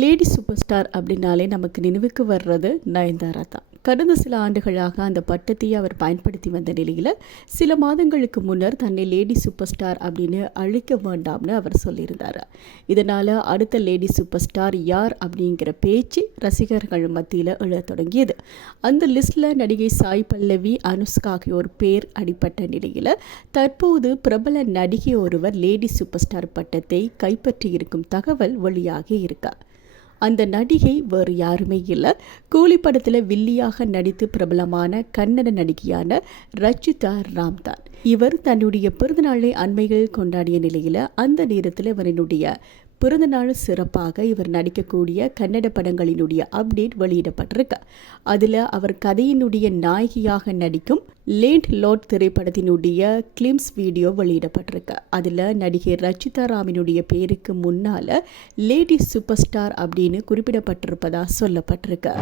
Lady super star அப்படின்னாலே நமக்கு நினைவுக்கு வர்றது நயன்தாரா தான். கடந்த சில ஆண்டுகளாக அந்த பட்டத்தையே அவர் பயன்படுத்தி வந்த நிலையில் சில மாதங்களுக்கு முன்னர் தன்னை லேடி சூப்பர் ஸ்டார் அப்படின்னு அழைக்க வேண்டாம்னு அவர் சொல்லியிருந்தார். இதனால் அடுத்த லேடி சூப்பர் ஸ்டார் யார் அப்படிங்கிற பேச்சு ரசிகர்கள் மத்தியில் எழத் தொடங்கியது. அந்த லிஸ்டில் நடிகை சாய் பல்லவி, அனுஷ்கா ஆகியோர் பேர் அடிப்பட்ட நிலையில் தற்போது பிரபல நடிகை ஒருவர் லேடி சூப்பர் ஸ்டார் பட்டத்தை கைப்பற்றியிருக்கும் தகவல் வெளியாகி இருக்கு. அந்த நடிகை வேறு யாருமே இல்லை, கூலி படத்தில் வில்லியாக நடித்து பிரபலமான கன்னட நடிகையான ரச்சிதா ராம்தான். இவர் தன்னுடைய பிறந்தநாளை அண்மையில் கொண்டாடிய நிலையில் அந்த நேரத்தில் இவரினுடைய பிறந்தநாள் சிறப்பாக இவர் நடிக்கக்கூடிய கன்னட படங்களினுடைய அப்டேட் வெளியிடப்பட்டிருக்கு. அதில் அவர் கதையினுடைய நாயகியாக நடிக்கும் லேண்ட் லார்ட் திரைப்படத்தினுடைய கிளிம்ஸ் வீடியோ வெளியிடப்பட்டிருக்கு. அதில் நடிகை ரச்சிதா ராமினுடைய பேருக்கு முன்னால் லேடி சூப்பர் ஸ்டார் அப்படின்னு குறிப்பிடப்பட்டிருப்பதா சொல்லப்பட்டிருக்கு.